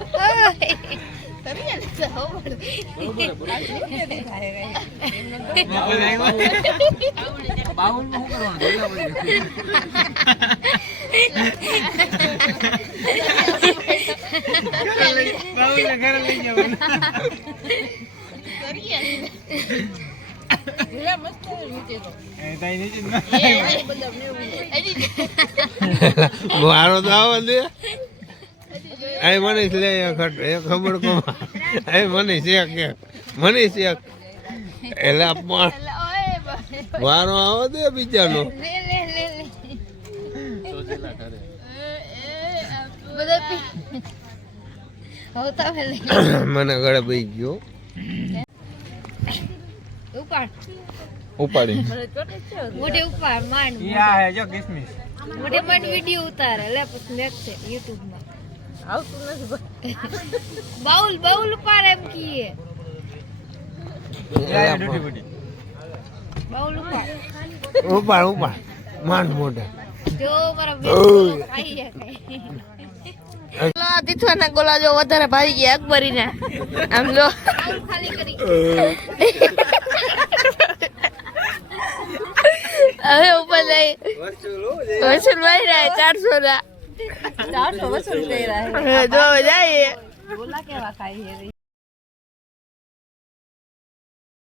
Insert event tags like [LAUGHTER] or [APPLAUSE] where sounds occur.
[LAUGHS] મારો તો આવો આ મનીષ લે એક ખબર કો આ મનીષ એક એક. મનીષ એક. એટલે પણ વારો આવો દે બીજાનો. મને ગળે ભાઈ ગયો. ઉપાડી. મોઢે ઉપાડ માંડ ઈ હે જો કિસમિસ. મોઢે માંડ વીડિયો ઉતારે. લે પછી મેકશે યુટ્યુબમાં બાઉલ બાઉલ ઉપર એમ કીએ. બાઉલ ઉપર ઉપાડ ઉપાડ. માંડ મોઢે. જો મારા બેન ખાઈ જાય તીથવાના ગોલા જો વધારે ભાઈ ગયા અકબરીના. આમ જો. ખાલી કરી. હવે ઉપર ભાઈ રહ્યા ચારસો ના. [LAUGHS] ચારસો વસૂલ કરી રહ્યા જો જાય ગોલા કેવા ખાઈ